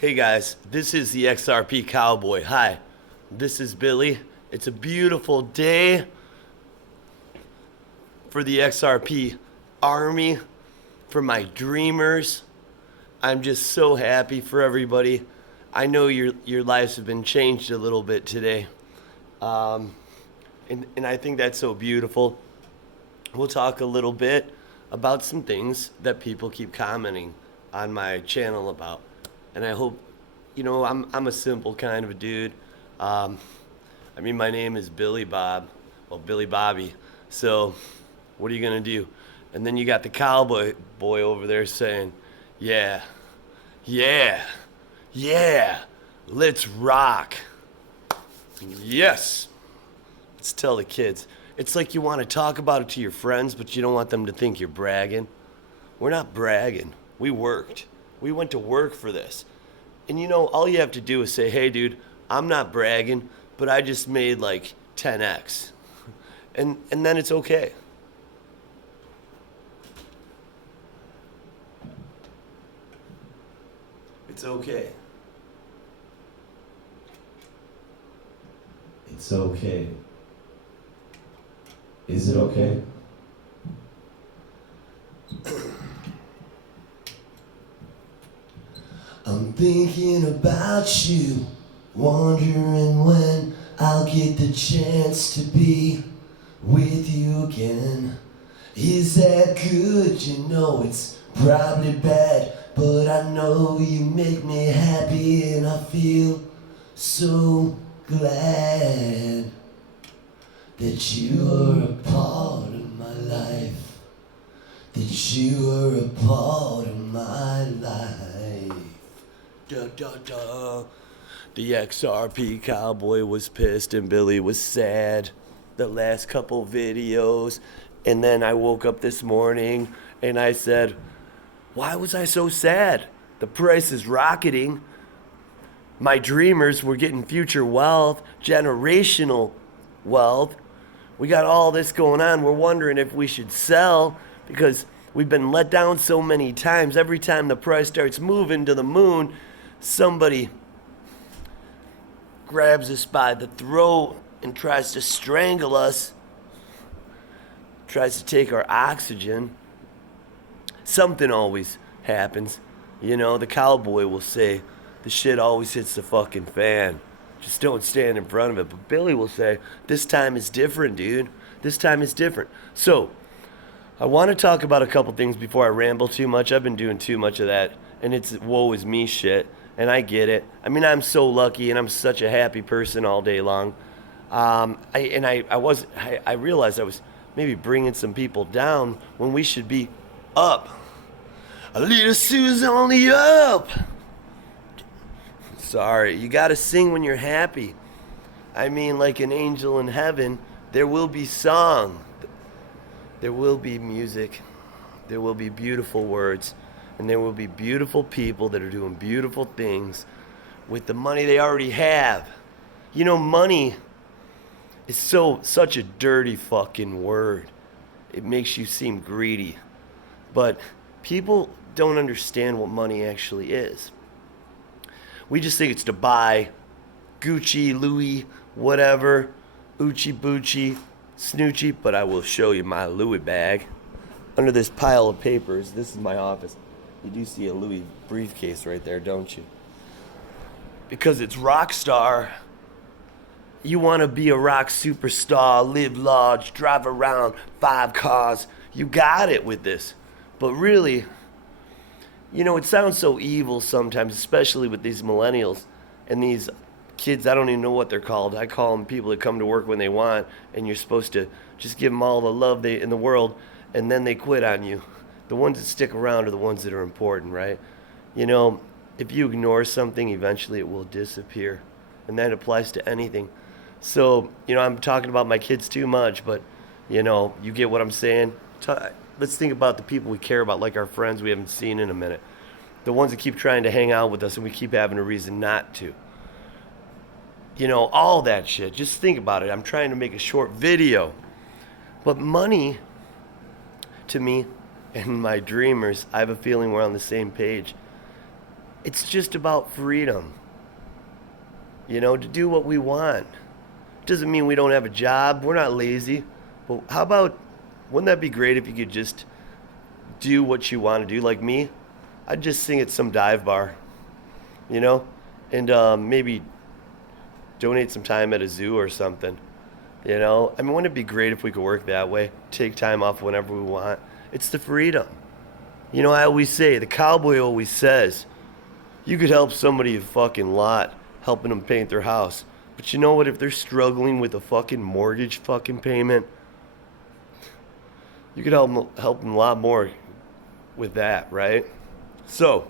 Hey guys, this is the XRP Cowboy. Hi, this is Billy. It's a beautiful day for the XRP Army, for my dreamers. I'm just so happy for everybody. I know your lives have been changed a little bit today. And I think that's so beautiful. We'll talk a little bit about some things that people keep commenting on my channel about. And I hope, I'm a simple kind of a dude. My name is Billy Bob, Billy Bobby. So, what are you gonna do? And then you got the cowboy boy over there saying, yeah, yeah, yeah, let's rock. Yes. Let's tell the kids. It's like you want to talk about it to your friends, but you don't want them to think you're bragging. We're not bragging. We worked. We went to work for this. And all you have to do is say, hey, dude, I'm not bragging, but I just made like 10x. And then it's okay. It's okay. It's okay. Is it okay? I'm thinking about you, wondering when I'll get the chance to be with you again. Is that good? It's probably bad, but I know you make me happy and I feel so glad that you are a part of my life, that you are a part of my life. Da da da. The XRP Cowboy was pissed and Billy was sad the last couple videos. And then I woke up this morning and I said, why was I so sad? The price is rocketing. My dreamers were getting future wealth, generational wealth. We got all this going on. We're wondering if we should sell because we've been let down so many times. Every time the price starts moving to the moon, somebody grabs us by the throat and tries to strangle us, tries to take our oxygen. Something always happens. The cowboy will say, the shit always hits the fucking fan. Just don't stand in front of it. But Billy will say, this time is different, dude. This time is different. So, I want to talk about a couple things before I ramble too much. I've been doing too much of that, and it's woe is me shit, and I get it. I'm so lucky, and I'm such a happy person all day long. I realized I was maybe bringing some people down when we should be up. A little Sue's on the up. Sorry, you gotta sing when you're happy. Like an angel in heaven, there will be song. There will be music. There will be beautiful words. And there will be beautiful people that are doing beautiful things with the money they already have. Money is such a dirty fucking word. It makes you seem greedy. But people don't understand what money actually is. We just think it's to buy Gucci, Louis, whatever, Oochie Boochie, Snoochie, but I will show you my Louis bag. Under this pile of papers, this is my office. You do see a Louis briefcase right there, don't you? Because it's rock star. You want to be a rock superstar, live large, drive around 5 cars. You got it with this. But really, it sounds so evil sometimes, especially with these millennials and these kids. I don't even know what they're called. I call them people that come to work when they want, and you're supposed to just give them all the love in the world, and then they quit on you. The ones that stick around are the ones that are important, right? If you ignore something, eventually it will disappear, and that applies to anything. So, I'm talking about my kids too much, but, you get what I'm saying? Let's think about the people we care about, like our friends we haven't seen in a minute. The ones that keep trying to hang out with us and we keep having a reason not to. All that shit. Just think about it. I'm trying to make a short video. But money, to me, and my dreamers, I have a feeling we're on the same page. It's just about freedom, to do what we want. Doesn't mean we don't have a job. We're not lazy. But how about, wouldn't that be great if you could just do what you want to do? Like me, I'd just sing at some dive bar, you know, and maybe donate some time at a zoo or something. I mean, wouldn't it be great if we could work that way? Take time off whenever we want. It's the freedom. I always say, the cowboy always says, you could help somebody a fucking lot helping them paint their house. But you know what? If they're struggling with a fucking mortgage fucking payment, you could help them a lot more with that, right? So,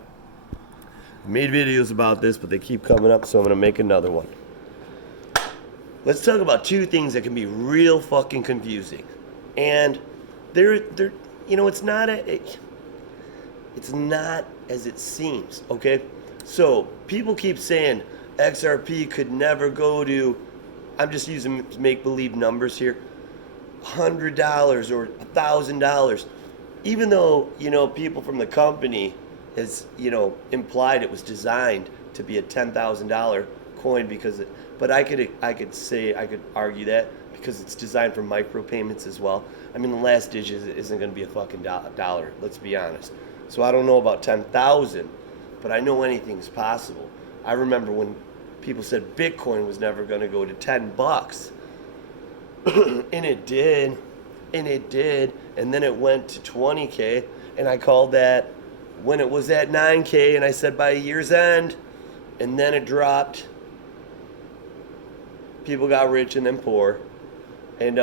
I made videos about this, but they keep coming up, so I'm going to make another one. Let's talk about two things that can be real fucking confusing. And it's not as it seems, okay? So, people keep saying XRP could never go to, I'm just using make-believe numbers here, $100 or $1,000. Even though, people from the company has, implied it was designed to be a $10,000 coin but I could argue that because it's designed for micropayments as well. I mean, the last digit isn't going to be a fucking dollar, let's be honest. So I don't know about 10,000, but I know anything's possible. I remember when people said Bitcoin was never going to go to $10. And it did. And then it went to 20K. And I called that when it was at 9K. And I said by year's end. And then it dropped. People got rich and then poor. And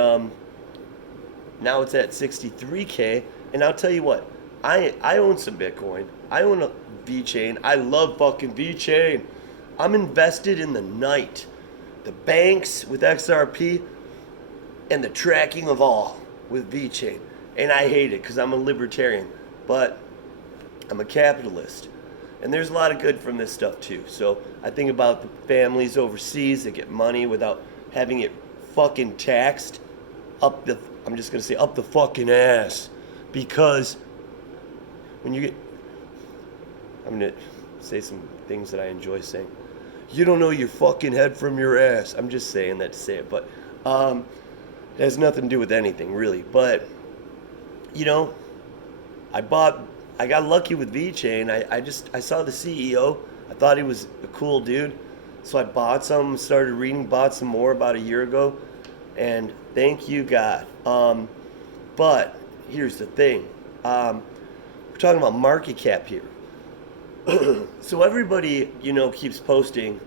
now it's at 63K. And I'll tell you what. I own some Bitcoin. I own a VeChain. I love fucking VeChain. I'm invested in the night. The banks with XRP. And the tracking of all with VeChain. And I hate it because I'm a libertarian. But I'm a capitalist. And there's a lot of good from this stuff too. So I think about the families overseas that get money without having it fucking taxed up the fucking ass. Because when you get, I'm going to say some things that I enjoy saying. You don't know your fucking head from your ass. I'm just saying that to say it. But it has nothing to do with anything, really. But, I got lucky with VeChain. I saw the CEO. I thought he was a cool dude. So I bought some, started reading, bought some more about a year ago. And thank you, God. But here's the thing. We're talking about market cap here. So everybody, keeps posting,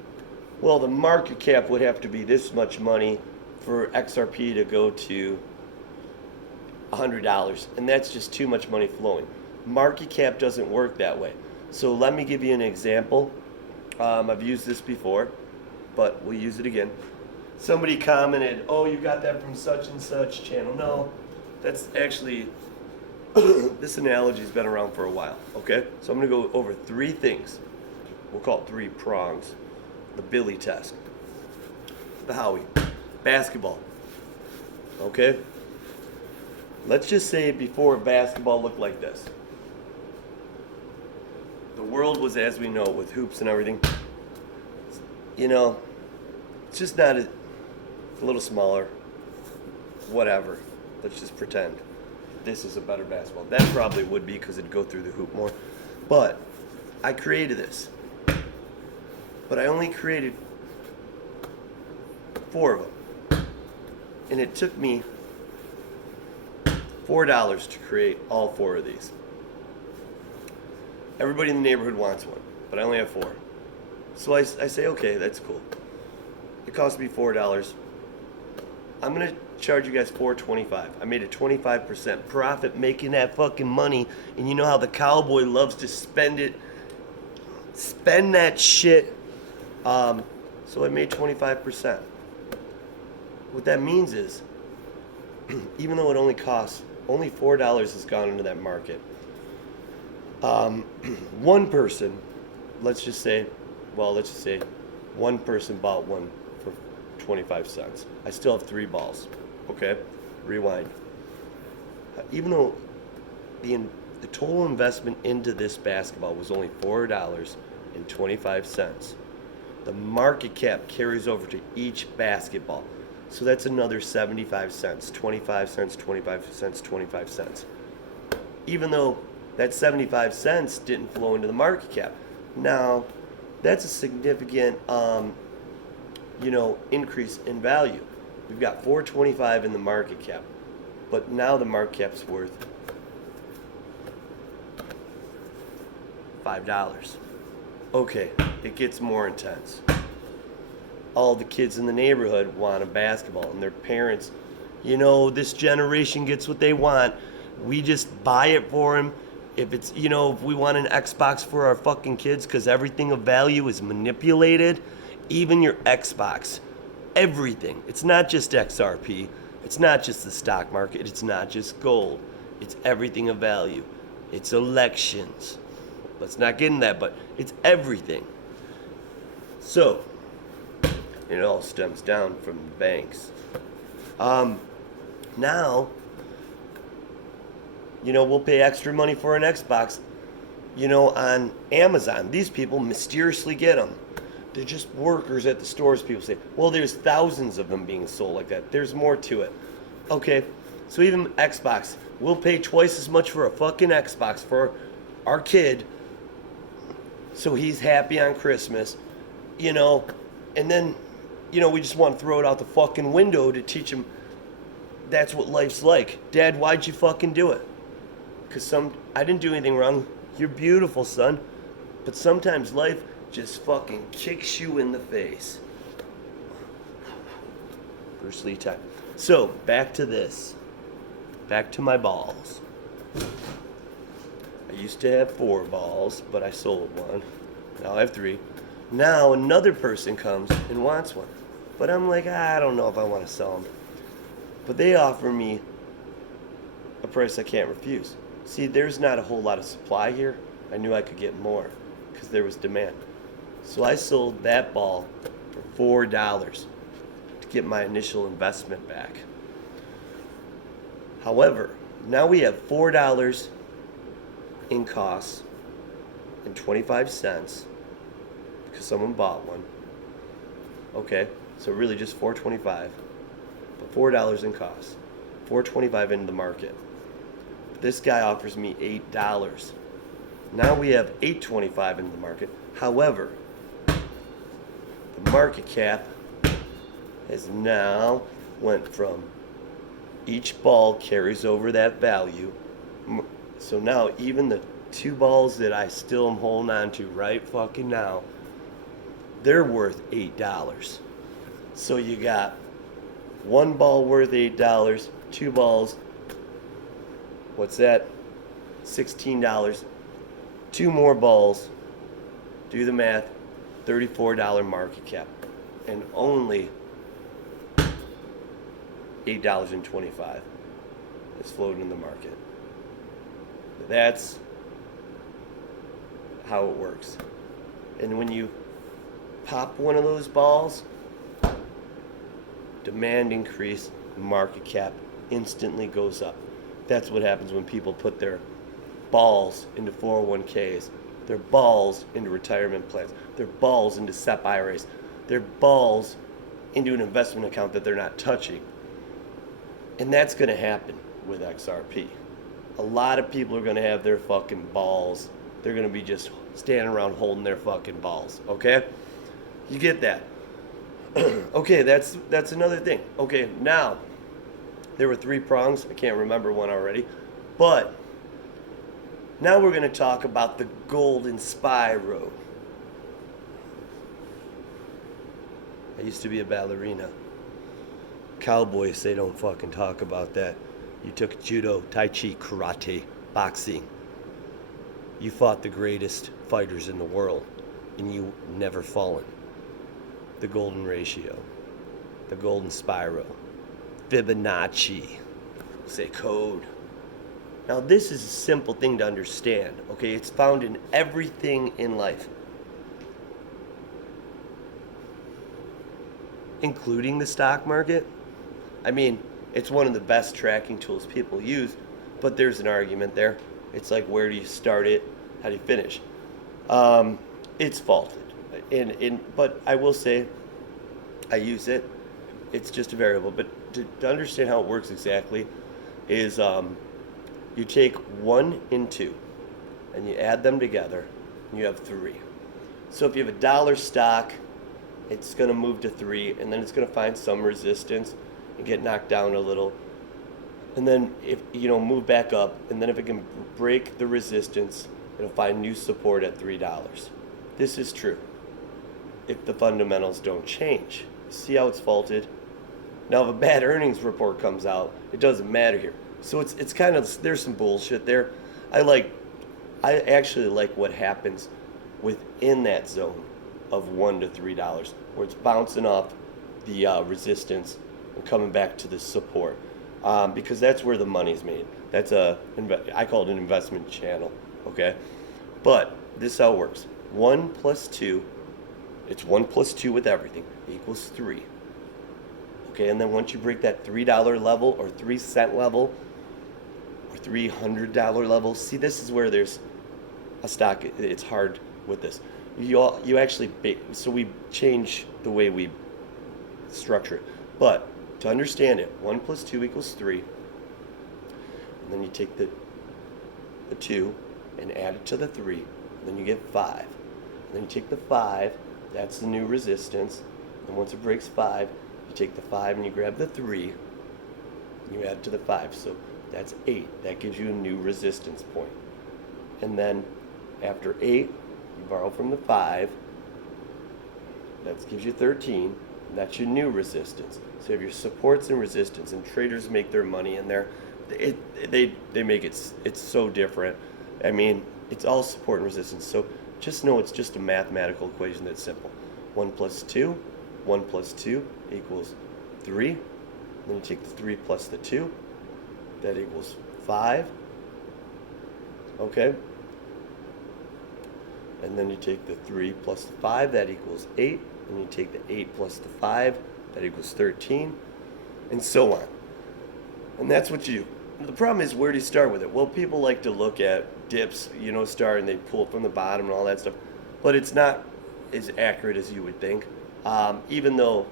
well, the market cap would have to be this much money for XRP to go to $100, and that's just too much money flowing. Market cap doesn't work that way. So let me give you an example. I've used this before, but we'll use it again. Somebody commented, oh, you got that from such and such channel. No, that's actually, this analogy's been around for a while, okay? So I'm going to go over three things. We'll call it 3 prongs. The Billy test. The Howie. Basketball. Okay? Let's just say before basketball looked like this. The world was as we know it with hoops and everything. It's just not it's a little smaller. Whatever. Let's just pretend this is a better basketball. That probably would be because it'd go through the hoop more. But I created this. But I only created 4 of them. And it took me $4 to create all 4 of these. Everybody in the neighborhood wants one, but I only have 4. So I say, okay, that's cool. It cost me $4. I'm going to charge you guys $4.25. I made a 25% profit making that fucking money. And you know how the cowboy loves to spend it. Spend that shit. So I made 25%. What that means is, even though it only costs, only $4 has gone into that market. One person, let's just say one person bought one for 25 cents. I still have 3 balls. Okay? Rewind. Even though the total investment into this basketball was only $4, $2.25. The market cap carries over to each basketball. So that's another 75 cents, 25 cents, 25 cents, 25 cents. Even though that 75 cents didn't flow into the market cap. Now, that's a significant increase in value. We've got 425 in the market cap, but now the market cap's worth $5. Okay, it gets more intense. All the kids in the neighborhood want a basketball, and their parents, this generation gets what they want. We just buy it for them. If it's, if we want an Xbox for our fucking kids, because everything of value is manipulated, even your Xbox, everything. It's not just XRP. It's not just the stock market. It's not just gold. It's everything of value. It's elections. Let's not get in that, but it's everything. So, it all stems down from the banks. Now, we'll pay extra money for an Xbox, on Amazon. These people mysteriously get them. They're just workers at the stores, people say. Well, there's thousands of them being sold like that. There's more to it. Okay, so even Xbox, we'll pay twice as much for a fucking Xbox for our kid, so he's happy on Christmas, and then, we just want to throw it out the fucking window to teach him that's what life's like. Dad, why'd you fucking do it? Because I didn't do anything wrong. You're beautiful, son. But sometimes life just fucking kicks you in the face. Bruce Lee time. So, back to this. Back to my balls. I used to have 4 balls, but I sold one. Now I have 3. Now another person comes and wants one. But I'm like, I don't know if I want to sell them. But they offer me a price I can't refuse. See, there's not a whole lot of supply here. I knew I could get more because there was demand. So I sold that ball for $4 to get my initial investment back. However, now we have $4 in costs and 25 cents because someone bought one. Okay, so really just $4.25, but $4 in costs, $4.25 into the market. This guy offers me $8. Now we have $8.25 in the market. However, the market cap has now went from each ball carries over that value. So now even the 2 balls that I still am holding on to right fucking now, they're worth $8. So you got 1 ball worth $8, 2 balls, what's that? $16. 2 more balls, do the math, $34 market cap, and only $8.25 is floating in the market. That's how it works. And when you pop one of those balls, demand increase, market cap instantly goes up. That's what happens when people put their balls into 401ks, their balls into retirement plans, their balls into SEP IRAs, their balls into an investment account that they're not touching. And that's going to happen with XRP. A lot of people are going to have their fucking balls. They're going to be just standing around holding their fucking balls. Okay? You get that? Okay, that's another thing. Okay, now, there were 3 prongs. I can't remember one already. But now we're going to talk about the golden spiral. I used to be a ballerina. Cowboys, they don't fucking talk about that. You took judo, tai chi, karate, boxing. You fought the greatest fighters in the world, and you never fallen. The golden ratio, the golden spiral, Fibonacci, say code. Now this is a simple thing to understand, okay? It's found in everything in life, including the stock market. I mean, it's one of the best tracking tools people use, but there's an argument there. It's like, where do you start it? How do you finish? it's faulted. But I will say, I use it. It's just a variable. But to understand how it works exactly, is you take 1 and 2, and you add them together, and you have 3. So if you have a dollar stock, it's going to move to 3, and then it's going to find some resistance and get knocked down a little. And then if move back up, and then if it can break the resistance, it'll find new support at $3. This is true if the fundamentals don't change. See how it's faulted? Now if a bad earnings report comes out, it doesn't matter here. So it's kind of, there's some bullshit there. I actually like what happens within that zone of $1 to $3, where it's bouncing off the resistance and coming back to the support, because that's where the money's made. I call it an investment channel, okay? But this is how it works. 1 plus 2, it's 1 plus 2 with everything, equals 3. Okay, and then once you break that $3 level or 3-cent level or $300 level, see, this is where there's a stock. It's hard with this. You actually, so we change the way we structure it. But to understand it, 1 plus 2 equals 3. And then you take the 2 and add it to the 3. And then you get 5. And then you take the 5, that's the new resistance. And once it breaks 5, you take the 5 and you grab the 3, and you add it to the 5. So that's 8. That gives you a new resistance point. And then after 8, you borrow from the 5. That gives you 13. And that's your new resistance. So you have your supports and resistance, and traders make their money in there. They make it's so different. I mean, it's all support and resistance. So just know it's just a mathematical equation that's simple. 1 plus 2, 1 plus 2 equals 3. Then you take the 3 plus the 2. That equals 5. Okay? And then you take the 3 plus the 5. That equals 8. And you take the 8 plus the 5. That equals 13. And so on. And that's what you do. The problem is, where do you start with it? Well, people like to look at dips, start and they pull it from the bottom and all that stuff. But it's not as accurate as you would think. Even though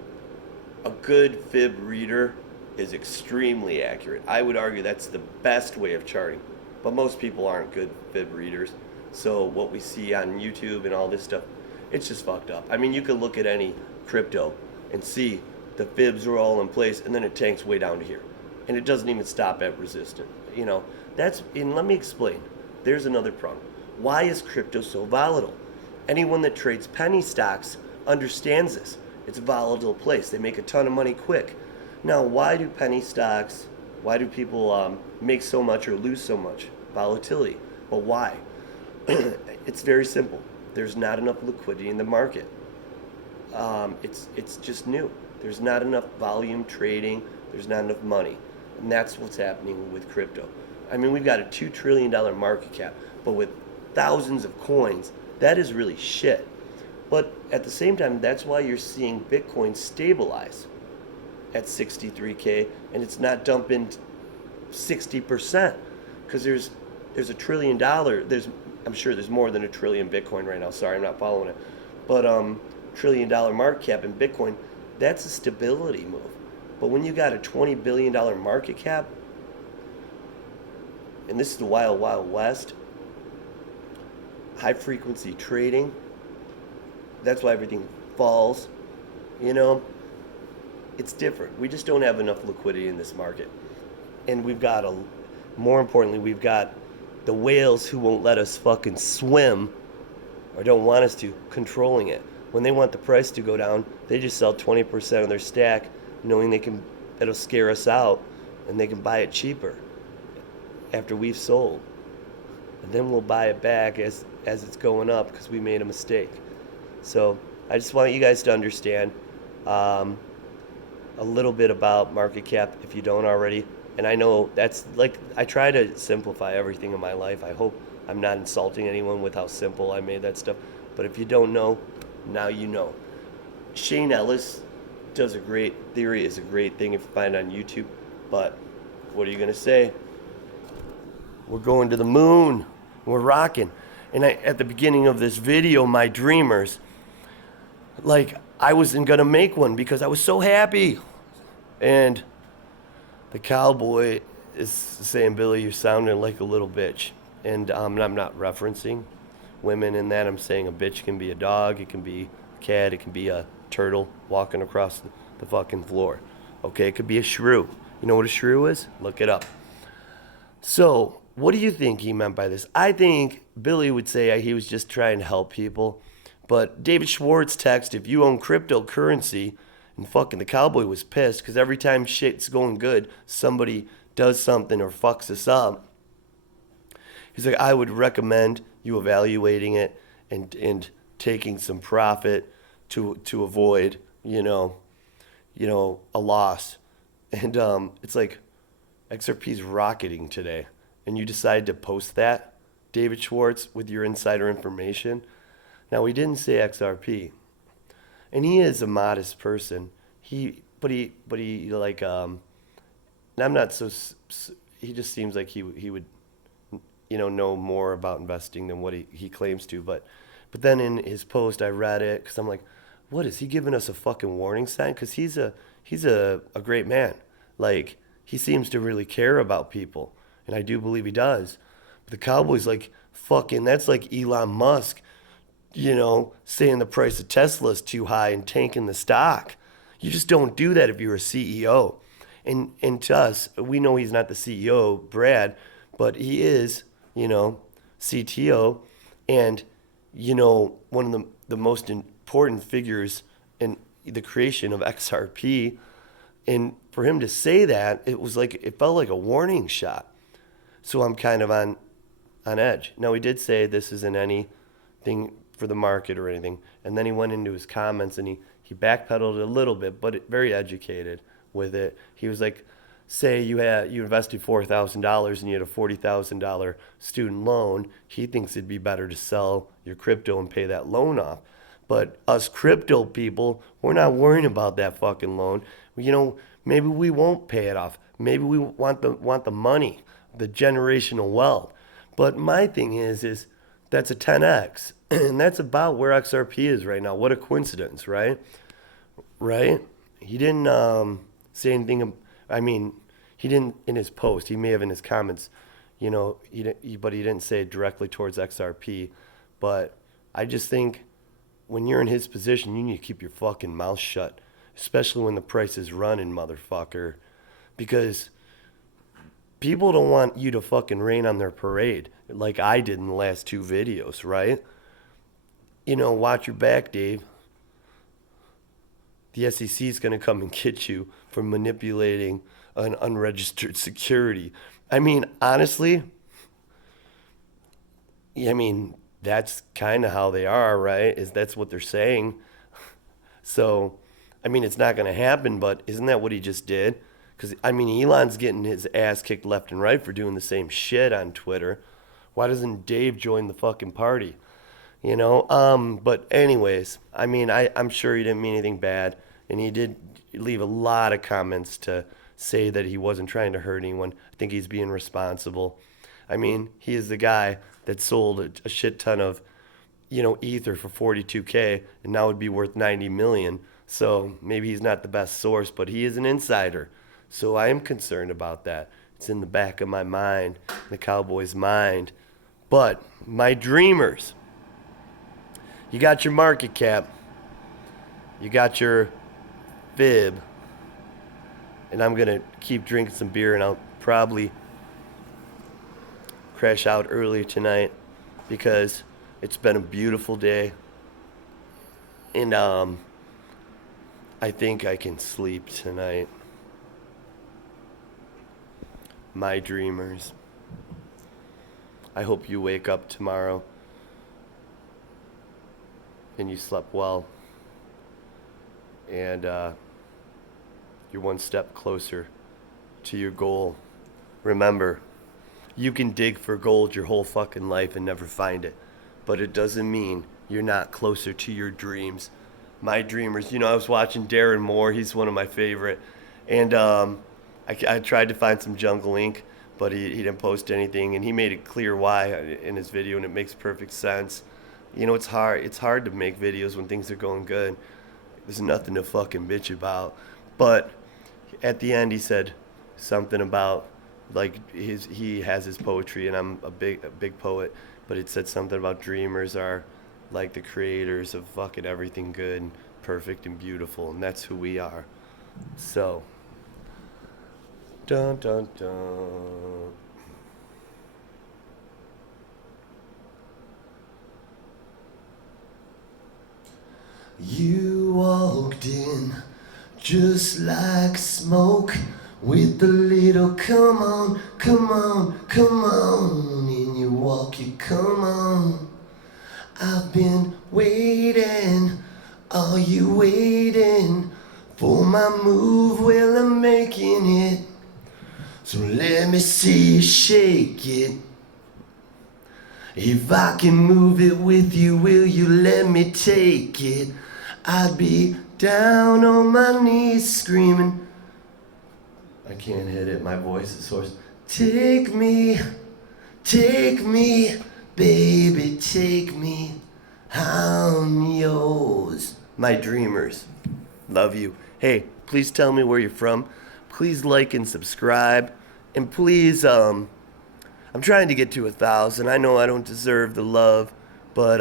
a good fib reader is extremely accurate. I would argue that's the best way of charting. But most people aren't good fib readers. So what we see on YouTube and all this stuff, it's just fucked up. I mean, you could look at any crypto and see the fibs are all in place, and then it tanks way down to here. And it doesn't even stop at resistance. And let me explain. There's another problem. Why is crypto so volatile? Anyone that trades penny stocks understands this. It's a volatile place. They make a ton of money quick. Now, why do penny stocks, why do people make so much or lose so much? Volatility. Well, why? It's very simple. There's not enough liquidity in the market. It's just new. There's not enough volume trading. There's not enough money. And that's what's happening with crypto. I mean, we've got a $2 trillion market cap, but with thousands of coins, that is really shit. But at the same time, that's why you're seeing Bitcoin stabilize at 63K, and it's not dumping 60%, because there's $1 trillion. I'm sure there's more than 1 trillion Bitcoin right now. Sorry, I'm not following it. But $1 trillion market cap in Bitcoin, that's a stability move. But when you got a $20 billion market cap, and this is the wild, wild west, high frequency trading, that's why everything falls. It's different. We just don't have enough liquidity in this market. And more importantly, we've got the whales who won't let us fucking swim, or don't want us to, controlling it. When they want the price to go down, they just sell 20% of their stack, knowing it'll scare us out, and they can buy it cheaper after we've sold. And then we'll buy it back as it's going up, because we made a mistake. So I just want you guys to understand a little bit about market cap if you don't already. And I know that's I try to simplify everything in my life. I hope I'm not insulting anyone with how simple I made that stuff. But if you don't know, now you know. Shane Ellis does a great theory, is a great thing if you find it on YouTube. But what are you going to say? We're going to the moon. We're rocking. And at the beginning of this video, my dreamers, like I wasn't gonna make one because I was so happy. And the cowboy is saying, Billy, you're sounding like a little bitch. And I'm not referencing women in that. I'm saying a bitch can be a dog, it can be a cat, it can be a turtle walking across the fucking floor. Okay, it could be a shrew. You know what a shrew is? Look it up. So, what do you think he meant by this? I think Billy would say he was just trying to help people. But David Schwartz text, if you own cryptocurrency, and fucking the cowboy was pissed because every time shit's going good, somebody does something or fucks us up. He's like, I would recommend you evaluating it and taking some profit to avoid, a loss. And it's like XRP's rocketing today, and you decide to post that, David Schwartz, with your insider information. Now, he didn't say XRP, and he is a modest person. But he like, and I'm not so. He just seems like he would, know more about investing than what he claims to. But then in his post, I read it because I'm like, what is he giving us a fucking warning sign? Because he's a great man. Like, he seems to really care about people, and I do believe he does. But the Cowboys, like, fucking, that's like Elon Musk, saying the price of Tesla is too high and tanking the stock. You just don't do that if you're a CEO. And to us, we know he's not the CEO, Brad, but he is, CTO, and, one of the most important figures in the creation of XRP. And for him to say that, it felt like a warning shot. So I'm kind of on edge. Now, he did say this isn't anything for the market or anything. And then he went into his comments and he backpedaled a little bit, but very educated with it. He was like, say you invested $4,000 and you had a $40,000 student loan. He thinks it'd be better to sell your crypto and pay that loan off. But us crypto people, we're not worrying about that fucking loan. Maybe we won't pay it off. Maybe we want the money, the generational wealth. But my thing is that's a 10x, and that's about where XRP is right now. What a coincidence, right? Right? He didn't say anything. I mean, he didn't in his post. He may have in his comments, but he didn't say it directly towards XRP. But I just think when you're in his position, you need to keep your fucking mouth shut, especially when the price is running, motherfucker, because people don't want you to fucking rain on their parade like I did in the last two videos, right? Watch your back, Dave. The SEC is going to come and get you for manipulating an unregistered security. I mean, honestly, that's kind of how they are, right? That's what they're saying. So, it's not going to happen, but isn't that what he just did? Because, Elon's getting his ass kicked left and right for doing the same shit on Twitter. Why doesn't Dave join the fucking party? But anyways, I'm sure he didn't mean anything bad. And he did leave a lot of comments to say that he wasn't trying to hurt anyone. I think he's being responsible. He is the guy that sold a shit ton of, ether for $42K and now would be worth $90 million. So maybe he's not the best source, but he is an insider. So I am concerned about that. It's in the back of my mind, the Cowboys' mind. But my dreamers, you got your market cap, you got your fib, and I'm gonna keep drinking some beer, and I'll probably crash out early tonight because it's been a beautiful day, and I think I can sleep tonight. My dreamers, I hope you wake up tomorrow and you slept well, and you're one step closer to your goal. Remember, you can dig for gold your whole fucking life and never find it, but it doesn't mean you're not closer to your dreams. My dreamers, I was watching Darren Moore. He's one of my favorite, and I tried to find some Jungle Ink, but he didn't post anything, and he made it clear why in his video, and it makes perfect sense. You know, it's hard to make videos when things are going good. There's nothing to fucking bitch about. But at the end, he said something about like he has his poetry, and I'm a big poet, but it said something about dreamers are like the creators of fucking everything good and perfect and beautiful, and that's who we are. So, dun dun dun. You walked in just like smoke with a little come on, come on, come on. In your walk, you come on. I've been waiting, are you waiting for my move? Well, I'm making it, so let me see you shake it. If I can move it with you, will you let me take it? I'd be down on my knees screaming. I can't hit it, my voice is hoarse. Take me, baby, take me. I'm yours. My dreamers, love you. Hey, please tell me where you're from. Please like and subscribe, and please I'm trying to get to 1,000. I know I don't deserve the love, but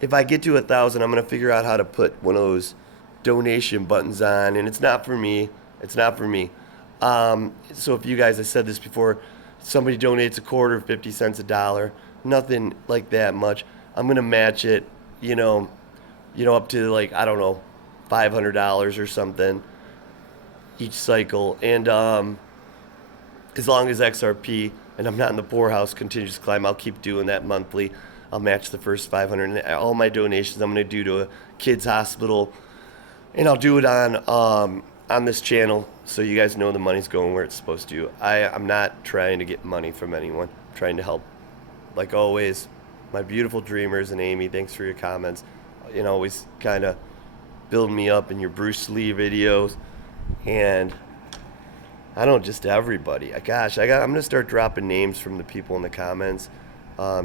if I get to 1,000, I'm gonna figure out how to put one of those donation buttons on, and it's not for me. It's not for me. So if you guys, I said this before, somebody donates a quarter, 50 cents, $1, nothing like that much, I'm gonna match it. Up to like, I don't know, $500 or something each cycle, and as long as XRP and I'm not in the poorhouse continues to climb, I'll keep doing that monthly. I'll match the first 500, and all my donations I'm going to do to a kids hospital, and I'll do it on this channel so you guys know the money's going where it's supposed to. I'm not trying to get money from anyone. I'm trying to help, like always, my beautiful dreamers. And Amy, thanks for your comments. Always kind of building me up in your Bruce Lee videos, and I don't just everybody. Gosh, I'm gonna start dropping names from the people in the comments.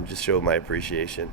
Just show my appreciation.